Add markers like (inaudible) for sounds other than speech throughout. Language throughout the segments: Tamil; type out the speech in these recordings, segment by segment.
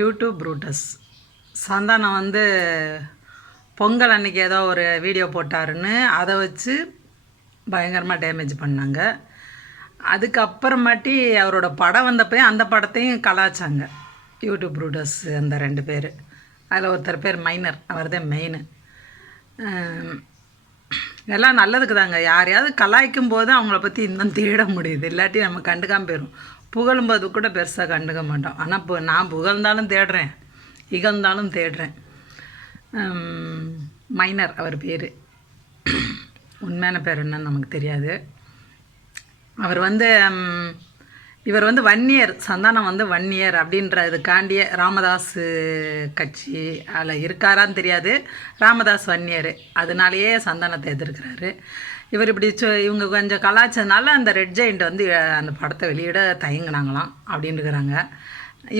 யூடியூப் ப்ரூட்டஸ் சந்தானம் வந்து பொங்கல் அன்னைக்கு ஏதோ ஒரு வீடியோ போட்டாருன்னு அதை வச்சு பயங்கரமாக டேமேஜ் பண்ணாங்க. அதுக்கப்புறமாட்டி அவரோட படம் வந்தப்போயே அந்த படத்தையும் கலாச்சாங்க. யூடியூப் ப்ரூட்டஸ் அந்த ரெண்டு பேர். அதில் ஒருத்தர் பேர் மைனர் அவர் தான் மெயின் எல்லாம் நல்லதுக்கு தாங்க யாரையாவது கலாய்க்கும் போது அவங்கள பற்றி இன்னும் தேட முடியுது. இல்லாட்டி நம்ம கண்டுக்காம போயிடும் புகழும்போது கூட பெருசாக கண்டுக்க மாட்டோம். ஆனால் இப்போ நான் புகழ்ந்தாலும் தேடுறேன். இகழ்ந்தாலும் தேடுறேன். மைனர் அவர் பேர். உண்மையான பேர் என்னன்னு நமக்கு தெரியாது. அவர் வந்து இவர் வந்து வன்னியர் சந்தானம் வந்து வன்னியர் அப்படின்ற இதுக்காண்டிய ராமதாஸ் கட்சி அதில் இருக்காரான்னு தெரியாது. ராமதாஸ் வன்னியர் அதனாலேயே சந்தானத்தை எதிர்க்கிறாரு. இவர் இப்படி சொ இவங்க கொஞ்சம் கலாச்சதுனால அந்த ரெட் ஜெயிண்ட் வந்து அந்த படத்தை வெளியிட தயங்கினாங்களாம் அப்படின்ட்டுக்கிறாங்க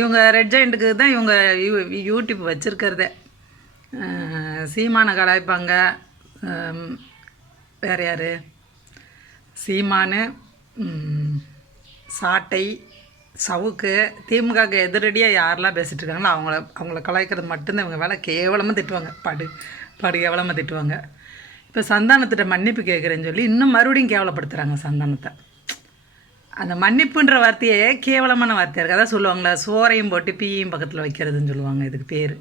இவங்க ரெட் ஜெயிண்ட்டுக்கு தான் இவங்க யூ யூடியூப் வச்சுருக்கிறதே. சீமானை கலாய்ப்பாங்க. ஹம், வேற யார்? சீமானு சாட்டை சவுக்கு திமுகக்கு எதிரடியாக யாரெல்லாம் பேசிகிட்டு இருக்காங்களோ அவங்கள அவங்கள கலாய்க்கிறது மட்டும்தான் இவங்க வேலை. கேவலமாக திட்டுவாங்க. படு படு கேவலமாக திட்டுவாங்க. இப்போ சந்தானத்திட்ட மன்னிப்பு கேட்குறேன்னு சொல்லி இன்னும் மறுபடியும் கேவலப்படுத்துகிறாங்க சந்தானத்தை. அந்த மன்னிப்புன்ற வார்த்தையே கேவலமான வார்த்தையாக இருக்குது அதான் சொல்லுவாங்களே சோறையும் போட்டு பீயும் பக்கத்தில் வைக்கிறதுன்னு சொல்லுவாங்க இதுக்கு பேர்.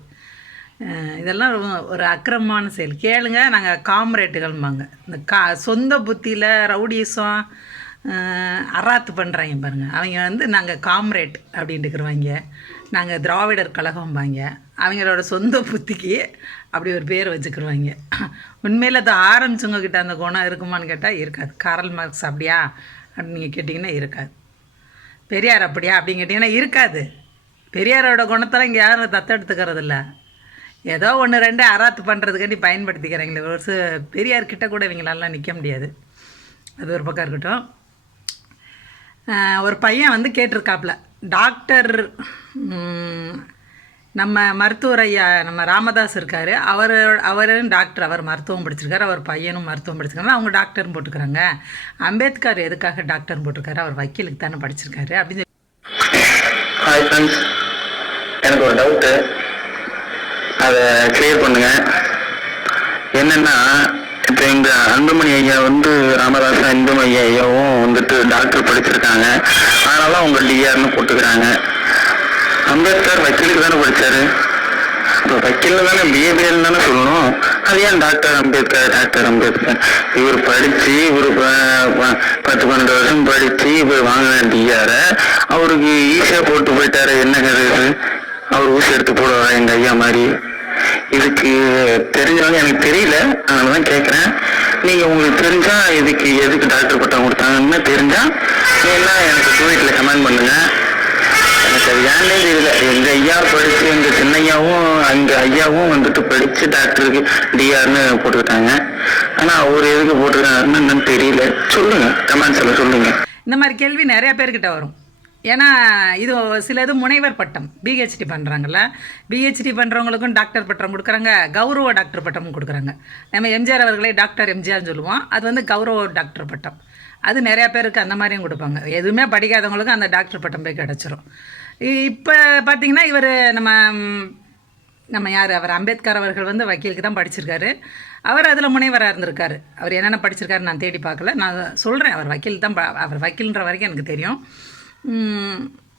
இதெல்லாம் ரொம்ப ஒரு அக்கிரமமான செயல். கேளுங்க நாங்கள் காம்ரேட்டுகள்பாங்க இந்த கா சொந்த புத்தியில் ரவுடிசம் அராத்து பண்ணுறாங்க பாருங்கள் அவங்க வந்து நாங்கள் காம்ரேட் அப்படின்ட்டு இருக்கிறவங்க. நாங்கள் திராவிடர் கழகம் வாங்க. அவங்களோட சொந்த புத்திக்கு அப்படி ஒரு பேர் வச்சுக்கிருவாங்க உண்மையில் அதை ஆரம்பிச்சவங்க கிட்ட அந்த குணம் இருக்குமான்னு கேட்டால் இருக்காது. காரல் மார்க்ஸ் அப்படியா? அப்படின்னு நீங்கள் கேட்டிங்கன்னா இருக்காது. பெரியார் அப்படியா அப்படின்னு கேட்டிங்கன்னா இருக்காது. பெரியாரோட குணத்தெல்லாம் இங்கே யாரும் தத்தெடுத்துக்கிறதில்ல. ஏதோ ஒன்று ரெண்டு அராத்து பண்ணுறதுக்காண்டி பயன்படுத்திக்கிறாங்களே ஒரு பெரியார் கிட்ட கூட இவங்களாலாம் நிற்க முடியாது. அது ஒரு பக்கம் இருக்கட்டும். ஒரு பையன் வந்து கேட்டிருக்காப்புல டாக்டர் நம்ம மருத்துவர் ஐயா நம்ம ராமதாஸ் இருக்கார். அவர் அவரும் டாக்டர் அவர் மருத்துவம் படிச்சிருக்காரு அவர் பையனும் மருத்துவம் படிச்சிருக்காங்க. அவங்க டாக்டர்னு போட்டுக்கிறாங்க. அம்பேத்கர் எதுக்காக டாக்டர்னு போட்டிருக்காரு? அவர் வக்கீலுக்கு தானே படிச்சிருக்காரு அப்படின்னு சொல்லி ஹாய் ஃப்ரெண்ட்ஸ் எனக்கு ஒரு டவுட்டு அதை கிளியர் பண்ணுங்க. என்னென்னா இப்போ இந்த அன்புமணி ஐயா வந்து ராமதாசா இந்துமணி ஐயாவும் வந்துட்டு டாக்டர் படிச்சிருக்காங்க. அதனால அவங்க டிஆர்னு போட்டுக்கிறாங்க. அம்பேத்கர் வக்கீலுக்கு தானே படிச்சாரு? இப்போ வக்கீல் தானே பிஏபிஎல் தானே சொல்லணும். அது ஏன் டாக்டர் அம்பேத்கர் டாக்டர் அம்பேத்கர்? இவர் படிச்சு இவர் பத்து பன்னெண்டு வருஷம் படிச்சு இவர் வாங்கின டிஆர அவருக்கு ஈஸியா போட்டு போயிட்டாரு. என்ன கதை அவர் ஊசி எடுத்து போடுவாரா எங்க ஐயா மாதிரி? இதுக்கு தெரிஞ்சவங்க எனக்கு தெரியல. அதனால தான் கேட்குறேன் நீங்கள் உங்களுக்கு தெரிஞ்சா இதுக்கு எதுக்கு டாக்டர் பட்டம் கொடுத்தாங்கன்னு தெரிஞ்சா என்ன எனக்கு ட்வீட்டில் கமெண்ட் பண்ணுங்க. எனக்கு அது ஏன்னே தெரியல. எங்க ஐயா படிச்சு எங்கள் சின்னையாவும் அங்கே ஐயாவும் வந்துட்டு படிச்சு டாக்டருக்கு டிஆர்னு போட்டுக்கிட்டாங்க. ஆனா அவர் எதுக்கு போட்டுருக்காருன்னு என்னன்னு தெரியல. சொல்லுங்க. கமெண்ட்ஸில் சொல்லுங்கள் இந்த மாதிரி கேள்வி நிறைய பேர்கிட்ட வரும். ஏன்னா இது சில இது முனைவர் பட்டம். பிஹெச்டி பண்ணுறாங்கல்ல பிஹெச்டி பண்ணுறவங்களுக்கும் டாக்டர் பட்டம் கொடுக்குறாங்க. கௌரவ டாக்டர் பட்டமும் கொடுக்குறாங்க. நம்ம எம்ஜிஆர் அவர்களே டாக்டர் எம்ஜிஆர்னு சொல்லுவோம். அது வந்து கௌரவ டாக்டர் பட்டம். அது நிறையா பேருக்கு அந்த மாதிரியும் கொடுப்பாங்க. எதுவுமே படிக்காதவங்களுக்கும் அந்த டாக்டர் பட்டம் போய் கிடச்சிரும். இப்போ பார்த்தீங்கன்னா இவர் நம்ம நம்ம யார்? அவர் அம்பேத்கர் அவர்கள் வந்து வக்கீலுக்கு தான் படிச்சிருக்காரு. அவர் அதில் முனைவராக இருந்திருக்காரு. அவர் என்னென்ன படிச்சிருக்காரு நான் தேடி பார்க்கல. நான் சொல்கிறேன் அவர் வக்கீல் தான் ப- அவர் வக்கீல்ன்ற வரைக்கும் எனக்கு தெரியும்.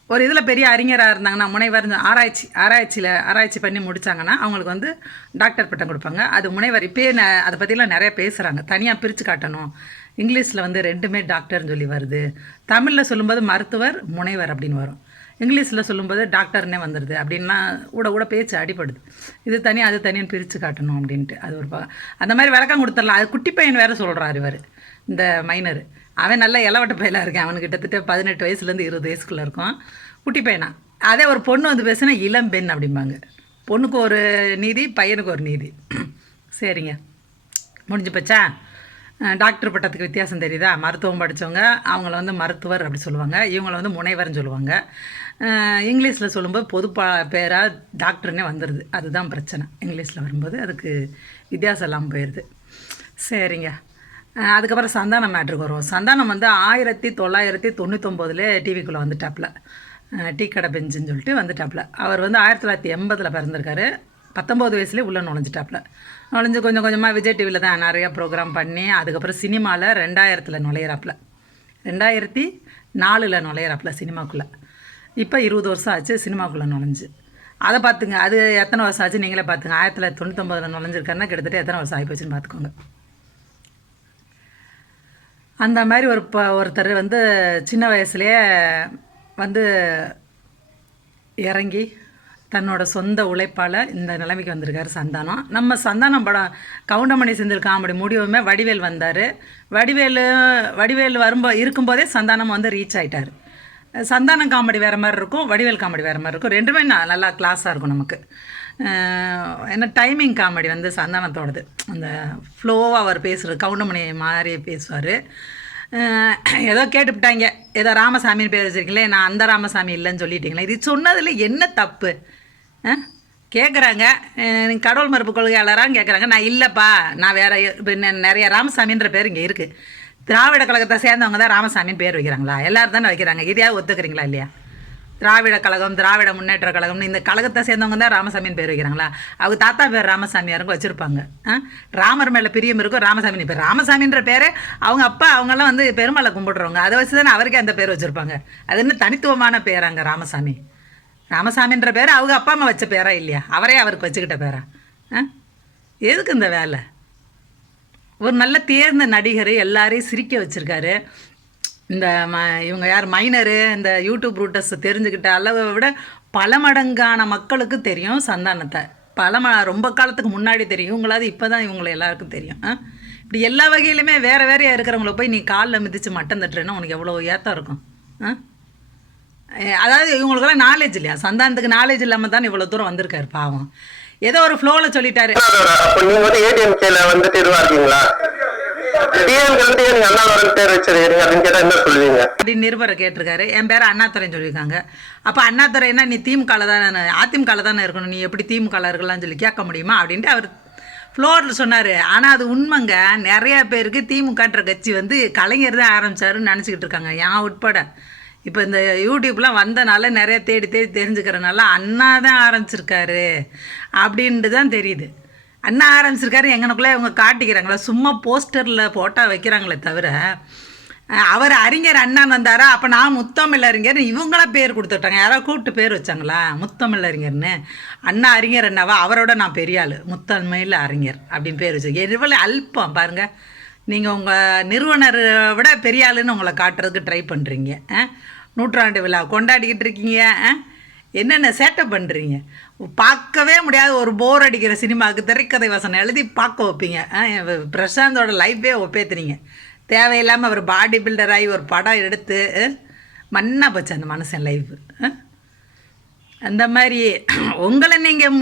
ஒரு இதில் பெரிய அறிஞராக இருந்தாங்கன்னா முனைவர் ஆராய்ச்சி ஆராய்ச்சியில் ஆராய்ச்சி பண்ணி முடித்தாங்கன்னா அவங்களுக்கு வந்து டாக்டர் பட்டம் கொடுப்பாங்க. அது முனைவர் இப்போயே ந- அதை பற்றிலாம் நிறைய பேசுகிறாங்க தனியாக பிரித்து காட்டணும். இங்கிலீஷில் வந்து ரெண்டுமே டாக்டர்னு சொல்லி வருது. தமிழில் சொல்லும்போது மருத்துவர் முனைவர் அப்படின்னு வரும். இங்கிலீஷில் சொல்லும்போது டாக்டர்னே வந்துடுது அப்படின்னா கூட கூட பேச்சு அடிபடுது. இது தனி அது தனியாக பிரித்து காட்டணும் அப்படின்ட்டு. அது ஒரு அந்த மாதிரி விளக்கம் கொடுத்துடலாம். அது குட்டி பையன் வேறு சொல்கிறார் இவர் இந்த மைனர். அவன் நல்ல இளவட்ட பையலாக இருக்கேன். அவனுக்கு கிட்டத்தட்ட பதினெட்டு வயசுலேருந்து இருபது வயசுக்குள்ளே இருக்கும் குட்டி பையனா? அதே ஒரு பொண்ணு வந்து பேசுனா இளம் பெண் அப்படிம்பாங்க. பொண்ணுக்கு ஒரு நீதி பையனுக்கு ஒரு நீதி. (clears throat) சரிங்க. முடிஞ்சு போச்சா? டாக்டர் பட்டத்துக்கு வித்தியாசம் தெரியுதா? மருத்துவம் படித்தவங்க அவங்கள வந்து மருத்துவர் அப்படி சொல்லுவாங்க. இவங்கள வந்து முனைவர்னு சொல்லுவாங்க. இங்கிலீஷில் சொல்லும்போது பொது பா பேராக டாக்டர்னே வந்துடுது அதுதான் பிரச்சனை. இங்கிலீஷில் வரும்போது அதுக்கு வித்தியாசம் இல்லாமல் போயிடுது சரிங்க. அதுக்கப்புறம் சந்தானம் மேட்ருக்கு வருவோம். சந்தானம் வந்து ஆயிரத்தி தொள்ளாயிரத்தி தொண்ணூத்தொம்போதுல டிவிக்குள்ளே வந்துட்டாப்புல. டீ கடை பெஞ்சுன்னு சொல்லிட்டு வந்துட்டாப்புல. அவர் வந்து ஆயிரத்தி தொள்ளாயிரத்தி எண்பதில் பிறந்திருக்காரு. பத்தொம்போது வயசுலேயே உள்ளே நுழைஞ்சிட்டாப்புல. நுழைஞ்சு கொஞ்சம் கொஞ்சமாக விஜய் டிவியில் தான் நிறையா ப்ரோக்ராம் பண்ணி அதுக்கப்புறம் சினிமாவில் ரெண்டாயிரத்தில் நுழையிறாப்புல. ரெண்டாயிரத்தி நாலில் நுழையிறாப்புல சினிமாக்குள்ளே. இப்போ இருபது வருஷம் ஆச்சு சினிமாக்குள்ளே நுழைஞ்சு. அதை பார்த்துங்க. அது எத்தனை வருஷம் ஆச்சு நீங்களே பார்த்துங்க. ஆயிரத்தி தொள்ளாயிரத்தி தொண்ணூத்தொம்பதில் நுழைஞ்சிருக்காருன்னா கிட்டத்தட்ட எத்தனை வருஷம் ஆகிப்போச்சுன்னு பார்த்துக்கோங்க. அந்த மாதிரி ஒரு ப ஒருத்தர் வந்து சின்ன வயசுலேயே வந்து இறங்கி தன்னோட சொந்த உழைப்பால் இந்த நிலைமைக்கு வந்திருக்காரு சந்தானம். நம்ம சந்தானம் படம் கவுண்டமணி செந்தில் காமெடி முடிவுமே வடிவேல் வந்தார். வடிவேலு வடிவேல் வரும்போ இருக்கும்போதே சந்தானம் வந்து ரீச் ஆகிட்டார் சந்தானம் காமெடி வேறு மாதிரி இருக்கும் வடிவேல் காமெடி வேறு மாதிரி இருக்கும். ரெண்டுமே நல்லா கிளாஸாக இருக்கும் நமக்கு. ஏன்னா என்ன டைமிங் காமெடி வந்து சந்தானத்தோடது. அந்த ஃப்ளோவாக அவர் பேசுகிற கவுண்டமணி மாதிரி பேசுவார். ஏதோ கேட்டுவிட்டாங்க ஏதோ ராமசாமின்னு பேர் வச்சிருக்கீங்களே நான் அந்த ராமசாமி இல்லைன்னு சொல்லிட்டீங்களே. இது சொன்னதில் என்ன தப்பு? கேட்குறாங்க நீங்கள் கடவுள் மறுப்பு கொள்கையாளரான்னு கேட்குறாங்க நான் இல்லைப்பா நான் வேறு இப்போ நிறைய ராமசாமின்ற பேர் இங்கே இருக்குது திராவிட கழகத்தை சேர்ந்தவங்க தான் ராமசாமின்னு பேர் வைக்கிறாங்களா? எல்லாரும் தானே வைக்கிறாங்க. இதையாவது ஒத்துக்கிறீங்களா இல்லையா? திராவிட கழகம் திராவிட முன்னேற்ற கழகம்னு இந்த கழகத்தை சேர்ந்தவங்க தான் ராமசாமின்னு பேர் வைக்கிறாங்களா? அவங்க தாத்தா பேர் ராமசாமியாருங்க வச்சுருப்பாங்க. ஆ? ராமர் மேலே பிரியம் இருக்கும் ராமசாமி பேர். ராமசாமின்ற பேர் அவங்க அப்பா அவங்கெல்லாம் வந்து பெருமாளை கும்பிடுறவங்க. அதை வச்சு தானே அவருக்கே அந்த பேர் வச்சுருப்பாங்க. அது என்ன தனித்துவமான பேராங்க ராமசாமி? ராமசாமின்ற பேர் அவங்க அப்பா அம்மா வச்ச பேரா இல்லையா? அவரே அவருக்கு வச்சுக்கிட்ட பேரா? ஆ? எதுக்கு இந்த வேலை? ஒரு நல்ல தேர்ந்த நடிகர் எல்லாரையும் சிரிக்க வச்சுருக்காரு. இந்த ம இவங்க யார் மைனரு இந்த யூடியூப் ரூட்டர்ஸ் தெரிஞ்சுக்கிட்ட அளவை விட பல மடங்கான மக்களுக்கு தெரியும் சந்தானத்தை. பல ம ரொம்ப காலத்துக்கு முன்னாடி தெரியும். இவங்களாவது இப்போ தான் இவங்களை எல்லாருக்கும் தெரியும். ஆ? இப்படி எல்லா வகையிலுமே வேறு வேறையாக இருக்கிறவங்கள போய் நீ காலில் மிதித்து மட்டம் தட்டுறேன்னா உனக்கு எவ்வளோ ஏத்தம் இருக்கும்? ஆ? அதாவது இவங்களுக்கெல்லாம் நாலேஜ் இல்லையா? சந்தானத்துக்கு நாலேஜ் இல்லாமல் தான் இவ்வளோ தூரம் வந்திருக்காரு பாவம். ஏதோ ஒரு ஃப்ளோவில் சொல்லிட்டாரு. அப்ப நீங்க நீங்க அண்ணாவரன் பேர் வச்சிருக்கீங்க. அப்படின்னு கேட்டா என்ன சொல்லுவீங்க? அப்படின்னு நிருபரை கேட்டிருக்காரு. என் பேர் அண்ணாதுரைன்னு சொல்லியிருக்காங்க. அப்போ அண்ணாதுரைன்னா நீ திமுகவில் தானே அதிமுகவில் தானே இருக்கணும். நீ எப்படி திமுகவில் இருக்கலாம்னு சொல்லி கேட்க முடியுமா? அப்படின்ட்டு அவர் ஃப்ளோரில் சொன்னார். ஆனால் அது உண்மைங்க. நிறையா பேருக்கு திமுகன்ற கட்சி வந்து கலைஞர் தான் ஆரம்பிச்சாருன்னு நினச்சிக்கிட்டு இருக்காங்க. ஏன் உட்பட. இப்போ இந்த யூடியூப்லாம் வந்தனால நிறையா தேடி தேடி தெரிஞ்சுக்கிறனால அண்ணா தான் ஆரம்பிச்சிருக்காரு. அப்படின்ட்டு தான் தெரியுது. அண்ணா ஆரம்பிச்சிருக்காரு எங்கனுக்குள்ளே இவங்க காட்டிக்கிறாங்களா? சும்மா போஸ்டரில் ஃபோட்டோ வைக்கிறாங்களே தவிர அவர் அறிஞர் அண்ணன் வந்தாரா? அப்போ நான் முத்தமிழ் அறிஞர் இவங்களா பேர் கொடுத்துட்டாங்க. யாரோ கூப்பிட்டு பேர் வச்சாங்களா? முத்தமிழ் அறிஞர்னு. அண்ணா அறிஞர் அண்ணாவா? அவரோட நான் பெரிய ஆள். முத்தமிழ் அறிஞர் அப்படின்னு பேர் வச்சு எவ்வளோ அல்பம் பாருங்கள் நீங்கள் உங்கள் நிறுவனரை விட பெரிய ஆளுன்னு உங்களை காட்டுறதுக்கு ட்ரை பண்ணுறீங்க நூற்றாண்டு விழா கொண்டாடிக்கிட்டு இருக்கீங்க. ஆ? என்னென்ன சேட்டை பண்ணுறீங்க பார்க்கவே முடியாத. ஒரு போர் அடிக்கிற சினிமாவுக்கு திரைக்கதை வசனம் எழுதி பார்க்க வைப்பீங்க. பிரசாந்தோட லைஃபே ஒப்பேத்துறீங்க. தேவையில்லாமல் அவர் பாடி பில்டராகி ஒரு படம் எடுத்து மண்ணா போச்சு அந்த மனுஷன் லைஃப் அந்த மாதிரி உங்களை நீங்கள்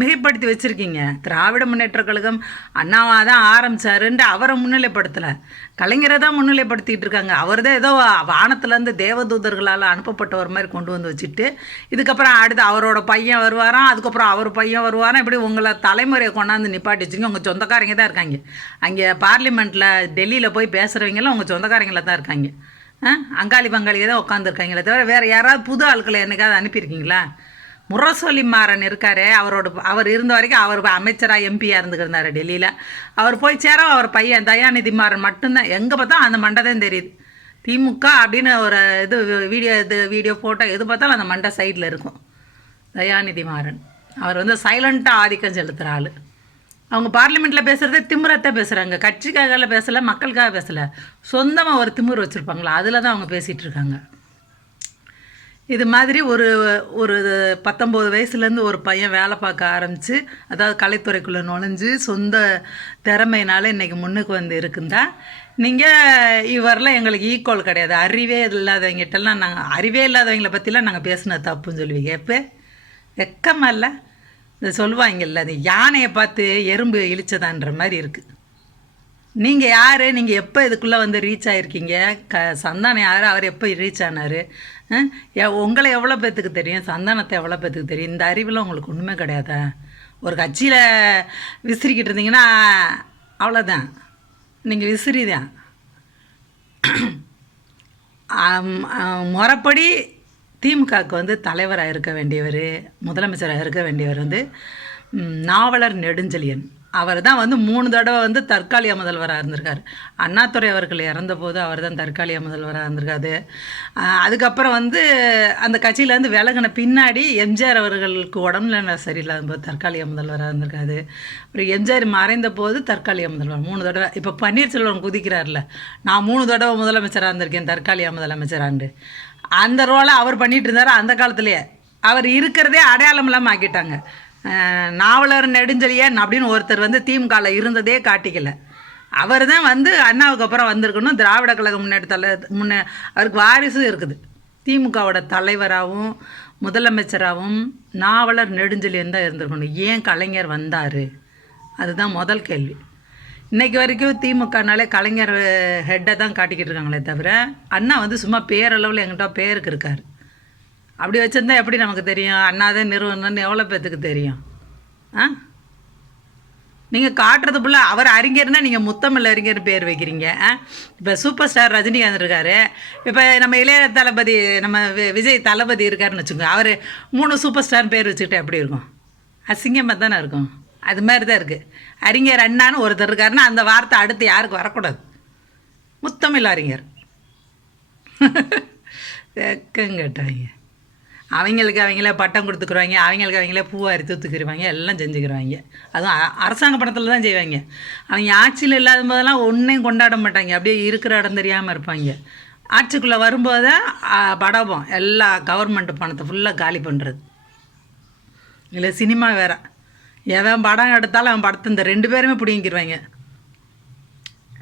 மிகைப்படுத்தி வச்சுருக்கீங்க. திராவிட முன்னேற்ற கழகம் அண்ணாவா தான் ஆரம்பிச்சாருன்ட்டு அவரை முன்னிலைப்படுத்தலை. கலைஞரை தான் முன்னிலைப்படுத்திக்கிட்டு இருக்காங்க. அவர் தான் ஏதோ வானத்துலேருந்து தேவதூதர்களால் அனுப்பப்பட்டவர் மாதிரி கொண்டு வந்து வச்சுட்டு இதுக்கப்புறம் அடுத்து அவரோட பையன் வருவாராம் அதுக்கப்புறம் அவர் பையன் வருவாராம். இப்படி உங்களை தலைமுறையை கொண்டாந்து நிப்பாட்டி வச்சுங்க. உங்கள் சொந்தக்காரங்க தான் இருக்காங்க. அங்கே பார்லிமெண்ட்டில் டெல்லியில் போய் பேசுகிறவங்களாம் உங்கள் சொந்தக்காரங்கள தான் இருக்காங்க. அங்காளி பங்காளியே தான் உட்காந்துருக்காங்களே தவிர வேறு யாராவது புது ஆட்களை என்னைக்காவது அனுப்பியிருக்கீங்களா? முரசொலி மாறன் இருக்கார் அவரோட அவர் இருந்த வரைக்கும் அவர் அமைச்சராக எம்பியாக இருந்துக்கிருந்தார் டெல்லியில். அவர் போய் சேர அவர் பையன் தயாநிதி மாறன் மட்டும்தான். எங்கே பார்த்தா அந்த மண்டை தான் தெரியுது. திமுக அப்படின்னு ஒரு இது வீடியோ இது வீடியோ ஃபோட்டோ எது பார்த்தாலும் அந்த மண்டை சைடில் இருக்கும். தயாநிதி மாறன். அவர் வந்து சைலண்ட்டாக ஆதிக்கம் செலுத்துகிற ஆள். அவங்க பார்லிமெண்ட்டில் பேசுகிறதே திமிரத்தை பேசுகிறாங்க கட்சிக்காக பேசலை மக்களுக்காக பேசலை. சொந்தமாக ஒரு திமிர் வச்சுருப்பாங்களா? அதில் தான் அவங்க பேசிகிட்டு இருக்காங்க. இது மாதிரி ஒரு ஒரு பத்தொம்போது வயசுலேருந்து ஒரு பையன் வேலை பார்க்க ஆரம்பித்து அதாவது கலைத்துறைக்குள்ளே நுழைஞ்சு சொந்த திறமையினால இன்றைக்கி முன்னுக்கு வந்து இருக்குந்தா. நீங்கள் இவரெல்லாம் எங்களுக்கு ஈக்குவல் கிடையாது. அறிவே இல்லாதவங்கிட்டலாம் நாங்கள் அறிவே இல்லாதவங்கள பற்றிலாம் நாங்கள் பேசின தப்புன்னு சொல்லுவீங்க. எப்போ? வெக்கமாக இல்லை? இந்த சொல்லுவாங்கல்ல அது யானையை பார்த்து எறும்பு இழிச்சதான்ற மாதிரி இருக்குது நீங்கள் யார்? நீங்கள் எப்போ இதுக்குள்ளே வந்து ரீச் ஆகிருக்கீங்க க சந்தானம் யார்? அவர் எப்போ ரீச் ஆனார்? உங்களை எவ்வளோ பேத்துக்கு தெரியும்? சந்தானத்தை எவ்வளோ பேத்துக்கு தெரியும்? இந்த அறிவில் உங்களுக்கு ஒன்றுமே கிடையாதா? ஒரு கட்சியில் விசிறிக்கிட்டு இருந்தீங்கன்னா அவ்வளோதான் நீங்கள் விசிறி தான் முறைப்படி திமுகவுக்கு வந்து தலைவராக இருக்க வேண்டியவர் முதலமைச்சராக இருக்க வேண்டியவர் வந்து நாவலர் நெடுஞ்செழியன். அவர் தான் வந்து மூணு தடவை வந்து தற்காலிக முதல்வராக இருந்திருக்கார். அண்ணாத்துறை அவர்கள் இறந்தபோது அவர் தான் தற்காலிக முதல்வராக இருந்திருக்காரு. அதுக்கப்புறம் வந்து அந்த கட்சியிலேருந்து விலகின பின்னாடி எம்ஜிஆர் அவர்களுக்கு உடம்புல சரியில்லாத போது தற்காலிக முதல்வராக இருந்திருக்காரு. அப்புறம் எம்ஜிஆர் மறைந்த போது தற்காலிக முதல்வர். மூணு தடவை இப்போ பன்னீர்செல்வம் குதிக்கிறார்ல நான் மூணு தடவை முதலமைச்சராக இருந்திருக்கேன் தற்காலிக முதலமைச்சராண்டு அந்த ரோலை அவர் பண்ணிகிட்டு இருந்தார் அந்த காலத்துலேயே. அவர் இருக்கிறதே அடையாளம் இல்லாமல் ஆக்கிட்டாங்க. நாவலர் நெடுஞ்செழியன் அப்படின்னு ஒருத்தர் வந்து திமுகவில் இருந்ததே காட்டிக்கல. அவர் தான் வந்து அண்ணாவுக்கு அப்புறம் வந்திருக்கணும். திராவிட கழக முன்னேற்ற தலை முன்னே அவருக்கு வாரிசு இருக்குது. திமுகவோட தலைவராகவும் முதலமைச்சராகவும் நாவலர் நெடுஞ்செழியன் தான் இருந்திருக்கணும். ஏன் கலைஞர் வந்தார்? அதுதான் முதல் கேள்வி. இன்னைக்கு வரைக்கும் திமுகனாலே கலைஞர் ஹெட்டை தான் காட்டிக்கிட்டு இருக்காங்களே தவிர அண்ணா வந்து சும்மா பேரளவில் எங்கிட்ட பேருக்கு இருக்கார். அப்படி வச்சுருந்தா எப்படி நமக்கு தெரியும்? அண்ணாதான் நிறுவனம்னு எவ்வளோ பேத்துக்கு தெரியும்? ஆ? நீங்கள் காட்டுறது புள்ள அவர் அறிஞர்னா நீங்கள் முத்தமிழ் அறிஞர் பேர் வைக்கிறீங்க. இப்போ சூப்பர் ஸ்டார் ரஜினிகாந்த் இருக்கார். இப்போ நம்ம இளைய தளபதி நம்ம வி- விஜய் தளபதி இருக்காருன்னு வச்சுக்கோங்க. அவர் மூணு சூப்பர் ஸ்டார் பேர் வச்சுக்கிட்டு எப்படி இருக்கும்? அசிங்கமாக தானே இருக்கும். அது மாதிரி தான் இருக்குது அறிஞர் அண்ணான்னு ஒருத்தர் இருக்காருன்னா அந்த வார்த்தை அடுத்து யாருக்கு வரக்கூடாது? முத்தமிழ் அறிஞர். வெக்கம் கேட்டாங்க அவங்களுக்கு அவங்களே பட்டம் கொடுத்துக்குருவாங்க அவங்களுக்கு அவங்களே பூவை அறுத்து தூத்துக்கிடுவாங்க எல்லாம் செஞ்சுக்கிடுவாங்க அதுவும் அ- அரசாங்க பணத்தில் தான் செய்வாங்க. அவங்க ஆட்சியில் இல்லாத போதெல்லாம் ஒன்றையும் கொண்டாட மாட்டாங்க. அப்படியே இருக்கிற இடம் தெரியாமல் இருப்பாங்க. ஆட்சிக்குள்ளே வரும்போது தான் படபம். எல்லா கவர்மெண்ட் பணத்தை ஃபுல்லாக காலி பண்ணுறது இல்லை சினிமா வேறு. எவன் படம் எடுத்தாலும் அவன் படத்தை இந்த ரெண்டு பேருமே பிடிங்கிடுவாங்க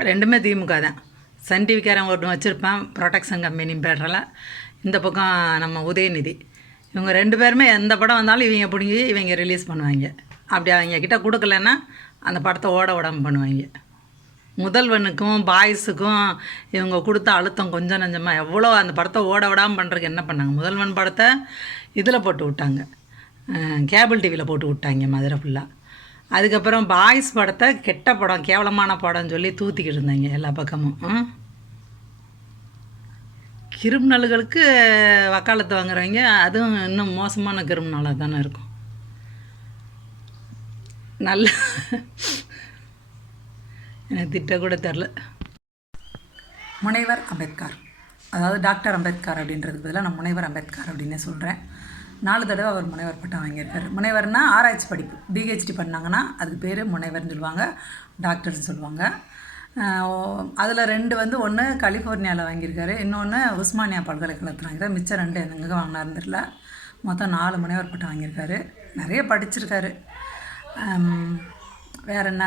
ரெண்டுமே திமுக தான். சன் டிவிக்காரன் ஒன்று வச்சுருப்பான் ப்ரொடக்ஷன் கம்பெனி பேரில். இந்த பக்கம் நம்ம உதயநிதி. இவங்க ரெண்டு பேருமே எந்த படம் வந்தாலும் இவங்க பிடுங்கி இவங்க ரிலீஸ் பண்ணுவாங்க. அப்படி அவங்க கிட்ட கொடுக்கலன்னா அந்த படத்தை ஓட விடாம பண்ணுவாங்க. முதல்வனுக்கும் பாய்ஸுக்கும் இவங்க கொடுத்த அழுத்தம் கொஞ்சம் நஞ்சமாக எவ்வளோ அந்த படத்தை ஓட விடாமல் பண்ணுறதுக்கு என்ன பண்ணாங்க? முதல்வன் படத்தை இதில் போட்டு விட்டாங்க. கேபிள் டிவியில் போட்டு விட்டாங்க மதுரை ஃபுல்லாக அதுக்கப்புறம் பாய்ஸ் படத்தை கெட்ட படம் கேவலமான படம்னு சொல்லி தூத்திக்கிட்டு இருந்தாங்க எல்லா பக்கமும். ம்? கிரிமினல்களுக்கு வக்காலத்து வாங்குறவங்க அதுவும் இன்னும் மோசமான கிரிமினலாக தானே இருக்கும். நல்ல எனக்கு திட்ட கூட தெரில முனைவர் அம்பேத்கர். அதாவது டாக்டர் அம்பேத்கர் அப்படின்றதுக்கு பதிலாக நான் முனைவர் அம்பேத்கர் அப்படின்னே சொல்கிறேன் நாலு தடவை அவர் முனைவர் பட்டம் வாங்கியிருக்காரு. முனைவர்னா ஆராய்ச்சி படிப்பு. பிஹெச்டி பண்ணாங்கன்னா அதுக்கு பேர் முனைவர்னு சொல்லுவாங்க டாக்டர்னு சொல்லுவாங்க. அதில் ரெண்டு வந்து ஒன்று கலிஃபோர்னியாவில் வாங்கியிருக்காரு இன்னொன்று உஸ்மானியா பல்கலைக்கழகத்தில் வாங்கியிருக்காரு. மிச்சம் ரெண்டு எங்கே வாங்கினாருன்னு மொத்தம் நாலு முனைவர் பட்டம் வாங்கியிருக்காரு. நிறைய படிச்சிருக்காரு. வேற என்ன?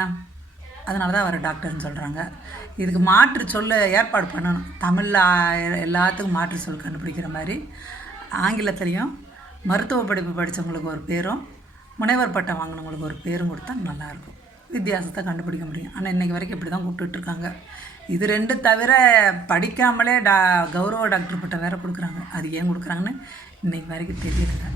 அதனால தான் அவர் டாக்டர்னு சொல்கிறாங்க இதுக்கு மாற்று சொல்ல ஏற்பாடு பண்ணணும். தமிழில் எல்லாத்துக்கும் மாற்று சொல் கண்டுபிடிக்கிற மாதிரி ஆங்கிலத்துலேயும் மருத்துவ படிப்பு படித்தவங்களுக்கு ஒரு பேரும் முனைவர் பட்டம் வாங்கினவங்களுக்கு ஒரு பேரும் கொடுத்தா நல்லாயிருக்கும். வித்தியாசத்தை கண்டுபிடிக்க முடியும். ஆனால் இன்றைக்கி வரைக்கும் இப்படி தான் கூப்பிட்டுட்ருக்காங்க இது ரெண்டு தவிர படிக்காமலே டா கௌரவ டாக்டர் பட்டம் வேறு கொடுக்குறாங்க. அது ஏன் கொடுக்குறாங்கன்னு இன்றைக்கி வரைக்கும் தெரியல